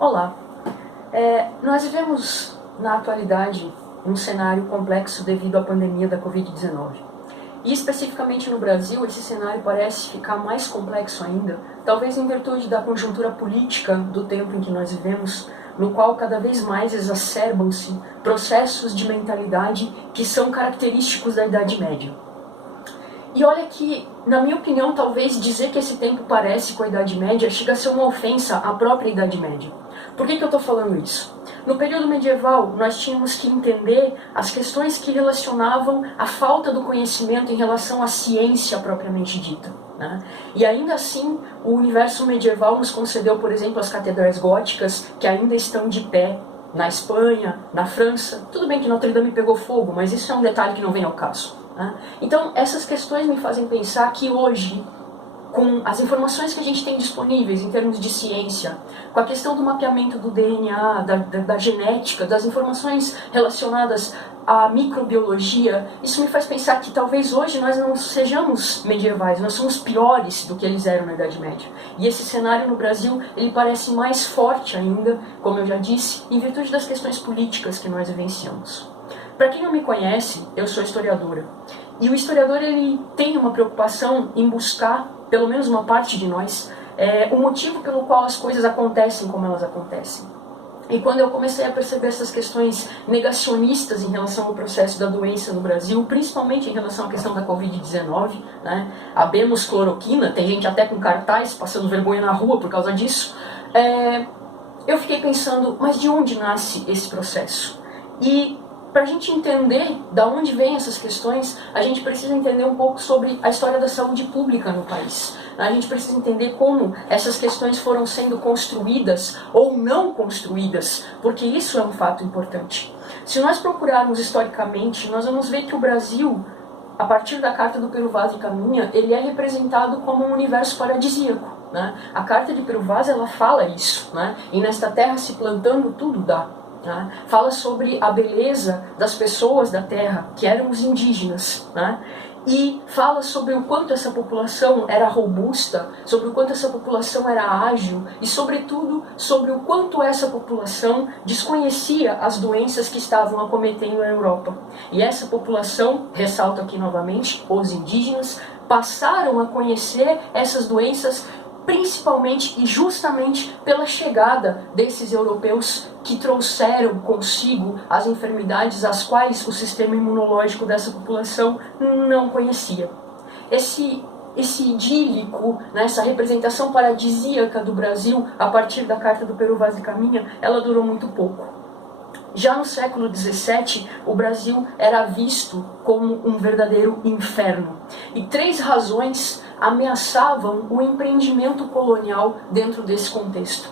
Olá, nós vivemos na atualidade um cenário complexo devido à pandemia da Covid-19. E especificamente no Brasil, esse cenário parece ficar mais complexo ainda, talvez em virtude da conjuntura política do tempo em que nós vivemos, no qual cada vez mais exacerbam-se processos de mentalidade que são característicos da Idade Média. E olha que, na minha opinião, talvez dizer que esse tempo parece com a Idade Média chega a ser uma ofensa à própria Idade Média. Por que eu estou falando isso? No período medieval, nós tínhamos que entender as questões que relacionavam a falta do conhecimento em relação à ciência propriamente dita, né? E ainda assim, o universo medieval nos concedeu, por exemplo, as catedrais góticas, que ainda estão de pé na Espanha, na França. Tudo bem que Notre Dame pegou fogo, mas isso é um detalhe que não vem ao caso, né? Então, essas questões me fazem pensar que hoje, com as informações que a gente tem disponíveis em termos de ciência, com a questão do mapeamento do DNA, da genética, das informações relacionadas à microbiologia, isso me faz pensar que talvez hoje nós não sejamos medievais, nós somos piores do que eles eram na Idade Média. E esse cenário no Brasil, ele parece mais forte ainda, como eu já disse, em virtude das questões políticas que nós vivenciamos. Para quem não me conhece, eu sou historiadora. E o historiador, ele tem uma preocupação em buscar, pelo menos uma parte de nós, o motivo pelo qual as coisas acontecem como elas acontecem. E quando eu comecei a perceber essas questões negacionistas em relação ao processo da doença no Brasil, principalmente em relação à questão da Covid-19, né, habemos cloroquina, tem gente até com cartaz passando vergonha na rua por causa disso, eu fiquei pensando, mas de onde nasce esse processo? E para a gente entender de onde vêm essas questões, a gente precisa entender um pouco sobre a história da saúde pública no país. A gente precisa entender como essas questões foram sendo construídas ou não construídas, porque isso é um fato importante. Se nós procurarmos historicamente, nós vamos ver que o Brasil, a partir da Carta do Pero Vaz de Caminha, ele é representado como um universo paradisíaco, né? A Carta de Pero Vaz, ela fala isso, né? E nesta terra se plantando tudo dá. Né? Fala sobre a beleza das pessoas da terra, que eram os indígenas, né? E fala sobre o quanto essa população era robusta, sobre o quanto essa população era ágil e, sobretudo, sobre o quanto essa população desconhecia as doenças que estavam acometendo a Europa. E essa população, ressalto aqui novamente, os indígenas, passaram a conhecer essas doenças principalmente e justamente pela chegada desses europeus que trouxeram consigo as enfermidades as quais o sistema imunológico dessa população não conhecia. Esse idílico, né, essa representação paradisíaca do Brasil a partir da Carta do Pero Vaz de Caminha, ela durou muito pouco. Já no século XVII, o Brasil era visto como um verdadeiro inferno. E 3 razões ameaçavam o empreendimento colonial dentro desse contexto.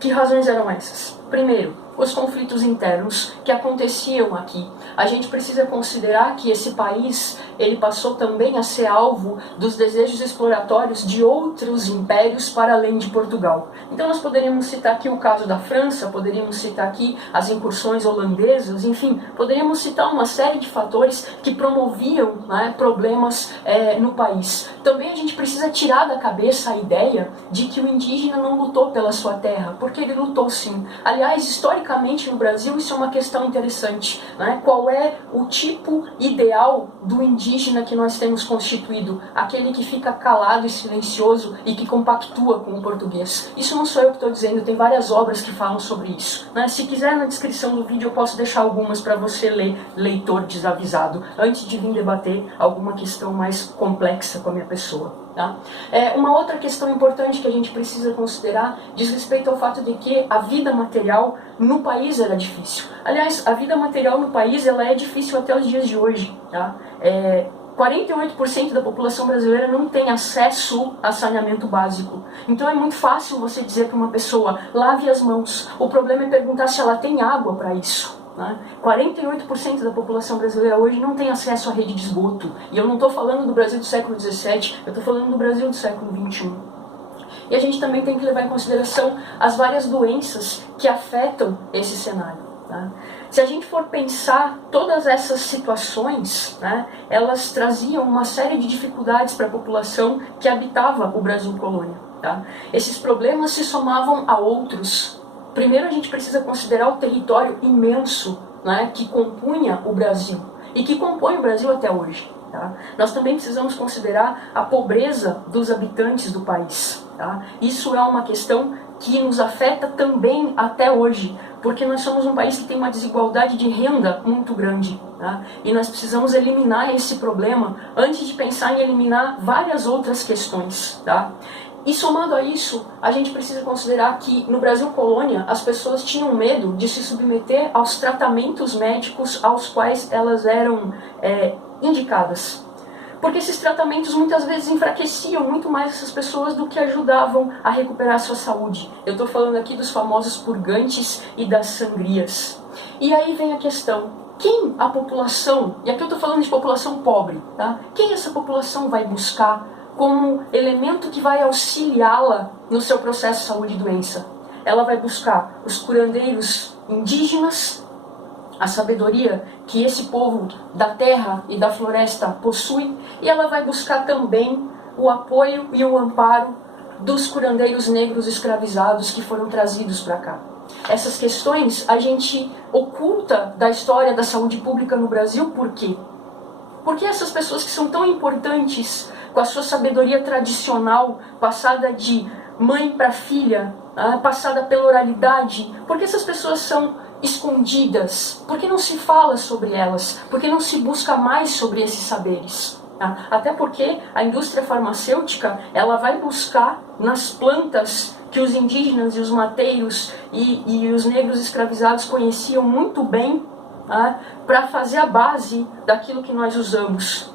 Que razões eram essas? Primeiro, os conflitos internos que aconteciam aqui. A gente precisa considerar que esse país, ele passou também a ser alvo dos desejos exploratórios de outros impérios para além de Portugal. Então nós poderíamos citar aqui o caso da França, poderíamos citar aqui as incursões holandesas, enfim, poderíamos citar uma série de fatores que promoviam, né, problemas no país. Também a gente precisa tirar da cabeça a ideia de que o indígena não lutou pela sua terra, porque ele lutou sim. Aliás, historicamente no Brasil isso é uma questão interessante, né? Qual é o tipo ideal do indígena que nós temos constituído? Aquele que fica calado e silencioso e que compactua com o português. Isso não sou eu que estou dizendo, tem várias obras que falam sobre isso, né? Se quiser, na descrição do vídeo eu posso deixar algumas para você ler, leitor desavisado, antes de vir debater alguma questão mais complexa com a minha pessoa. Tá? Uma outra questão importante que a gente precisa considerar diz respeito ao fato de que a vida material no país era difícil. Aliás, a vida material no país ela é difícil até os dias de hoje. Tá? 48% da população brasileira não tem acesso a saneamento básico. Então é muito fácil você dizer para uma pessoa, lave as mãos. O problema é perguntar se ela tem água para isso. 48% da população brasileira hoje não tem acesso à rede de esgoto. E eu não estou falando do Brasil do século XVII, eu estou falando do Brasil do século XXI. E a gente também tem que levar em consideração as várias doenças que afetam esse cenário. Tá? Se a gente for pensar todas essas situações, né, elas traziam uma série de dificuldades para a população que habitava o Brasil colônia. Tá? Esses problemas se somavam a outros primeiro a gente precisa considerar o território imenso, né, que compunha o Brasil e que compõe o Brasil até hoje. Tá? Nós também precisamos considerar a pobreza dos habitantes do país. Tá? Isso é uma questão que nos afeta também até hoje, porque nós somos um país que tem uma desigualdade de renda muito grande. Tá? E nós precisamos eliminar esse problema antes de pensar em eliminar várias outras questões. Tá? E somado a isso, a gente precisa considerar que no Brasil colônia as pessoas tinham medo de se submeter aos tratamentos médicos aos quais elas eram indicadas. Porque esses tratamentos muitas vezes enfraqueciam muito mais essas pessoas do que ajudavam a recuperar a sua saúde. Eu estou falando aqui dos famosos purgantes e das sangrias. E aí vem a questão, quem a população, e aqui eu estou falando de população pobre, tá? Quem essa população vai buscar como elemento que vai auxiliá-la no seu processo de saúde e doença? Ela vai buscar os curandeiros indígenas, a sabedoria que esse povo da terra e da floresta possui, e ela vai buscar também o apoio e o amparo dos curandeiros negros escravizados que foram trazidos para cá. Essas questões a gente oculta da história da saúde pública no Brasil, por quê? Porque essas pessoas que são tão importantes, com a sua sabedoria tradicional, passada de mãe para filha, passada pela oralidade, porque essas pessoas são escondidas? Por que não se fala sobre elas? Por que não se busca mais sobre esses saberes? Até porque a indústria farmacêutica ela vai buscar nas plantas que os indígenas e os mateiros e os negros escravizados conheciam muito bem, para fazer a base daquilo que nós usamos.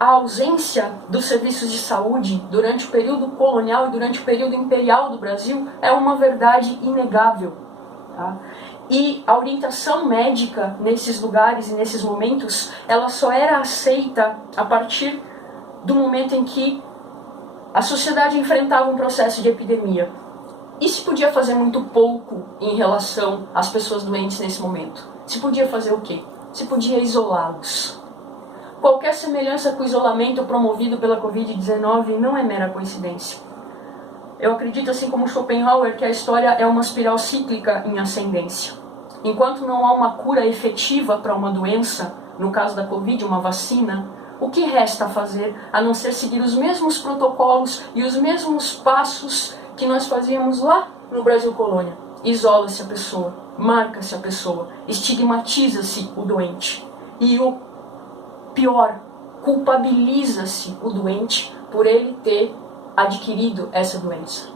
A ausência dos serviços de saúde durante o período colonial e durante o período imperial do Brasil é uma verdade inegável. E a orientação médica nesses lugares e nesses momentos, ela só era aceita a partir do momento em que a sociedade enfrentava um processo de epidemia. E se podia fazer muito pouco em relação às pessoas doentes nesse momento? Se podia fazer o quê? Se podia isolá-los. Qualquer semelhança com o isolamento promovido pela Covid-19 não é mera coincidência. Eu acredito, assim como Schopenhauer, que a história é uma espiral cíclica em ascendência. Enquanto não há uma cura efetiva para uma doença, no caso da Covid, uma vacina, o que resta a fazer a não ser seguir os mesmos protocolos e os mesmos passos que nós fazíamos lá no Brasil colônia? Isola-se a pessoa, marca-se a pessoa, estigmatiza-se o doente. E o pior, culpabiliza-se o doente por ele ter adquirido essa doença.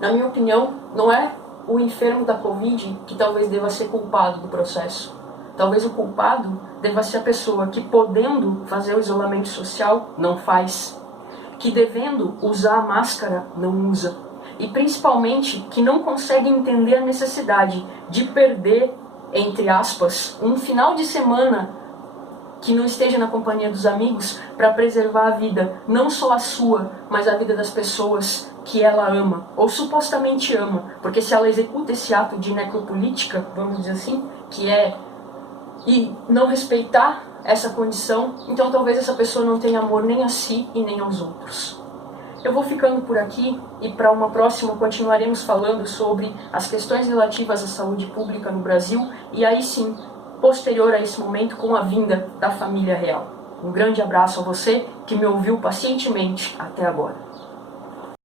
Na minha opinião, não é o enfermo da Covid que talvez deva ser culpado do processo. Talvez o culpado deva ser a pessoa que, podendo fazer o isolamento social, não faz. Que, devendo usar a máscara, não usa. E, principalmente, que não consegue entender a necessidade de perder, entre aspas, um final de semana que não esteja na companhia dos amigos para preservar a vida, não só a sua, mas a vida das pessoas que ela ama, ou supostamente ama, porque se ela executa esse ato de necropolítica, vamos dizer assim, que é e não respeitar essa condição, então talvez essa pessoa não tenha amor nem a si e nem aos outros. Eu vou ficando por aqui e para uma próxima continuaremos falando sobre as questões relativas à saúde pública no Brasil e aí sim, posterior a esse momento, com a vinda da família real. Um grande abraço a você que me ouviu pacientemente até agora.